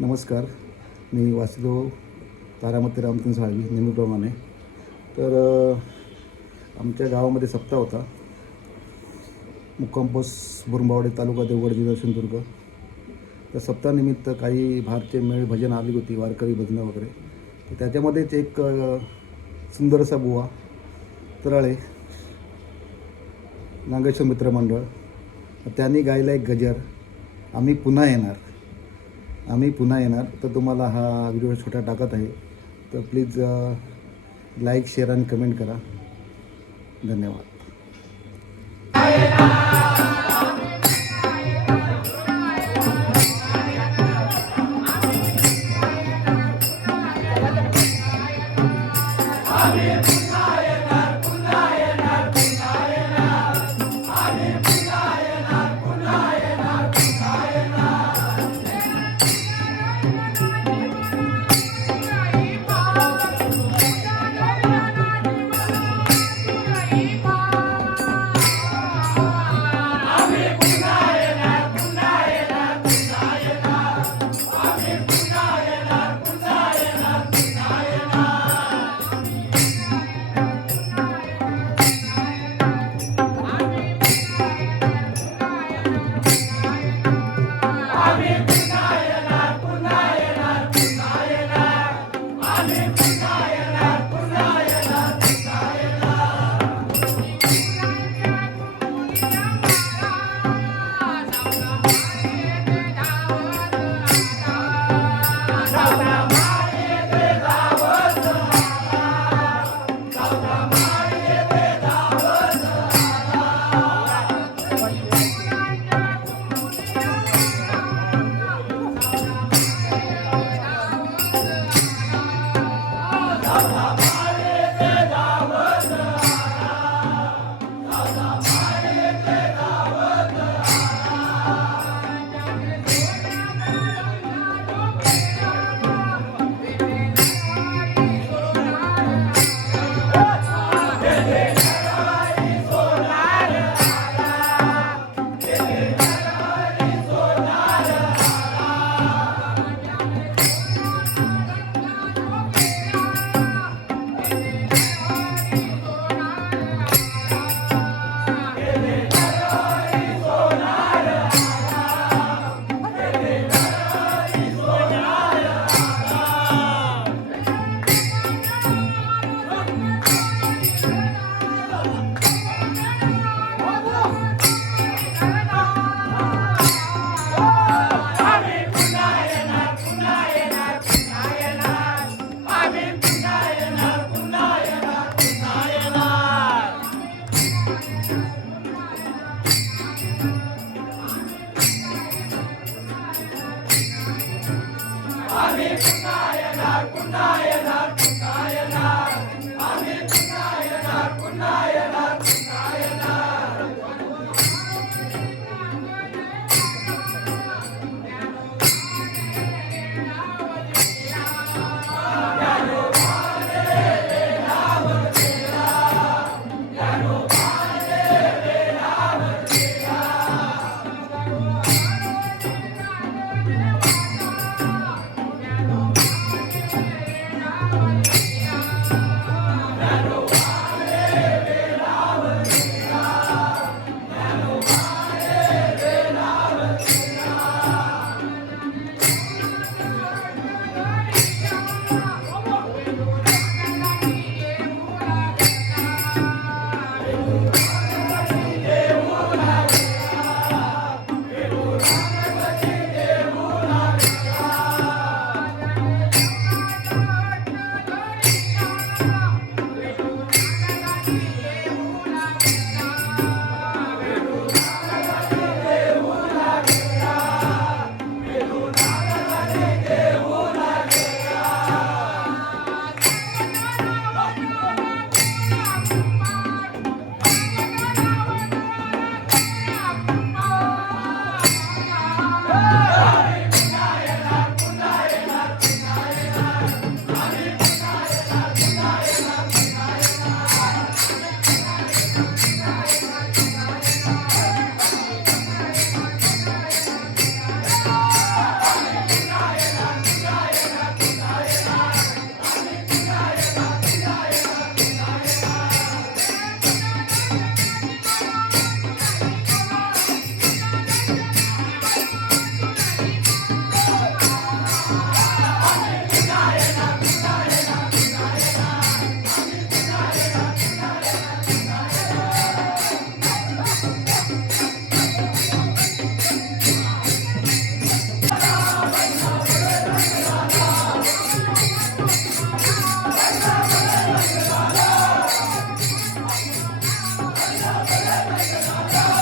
नमस्कार. मी वासुदेव तारामती रामचंद साळवी नेहमीप्रमाणे. तर आमच्या गावामध्ये सप्ताह होता. मुक्कामपोस बुरंबावडे तालुका देवगड जिल्हा सिंधुदुर्ग तर सप्ताहानिमित्त काही भारतीय मेळ भजन आली होती वारकरी भजनं वगैरे. तर त्याच्यामध्येच एक सुंदरसा बुवा तराळे नागेश्वर मित्रमंडळ त्यांनी गायला एक गजर आम्ही पुन्हा येणार. आम्ही पुन्हा येणार. तर तुम्हाला हा व्हिडिओ छोटा टाकत आहे. तर प्लीज लाईक शेअर आणि कमेंट करा. धन्यवाद. Yeah. Nayanar, Nayanar, Amit Nayanar, Nayanar.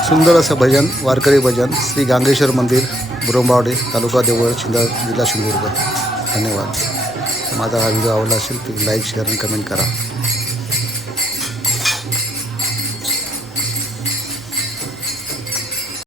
सुंदर असं भजन वारकरी भजन श्री गांगेश्वर मंदिर बुरंबावडे तालुका देवळ शिंदा जिल्हा सिंधुदुर्ग धन्यवाद. माझा हा व्हिडिओ आवडला असेल तर लाईक शेअर आणि कमेंट करा.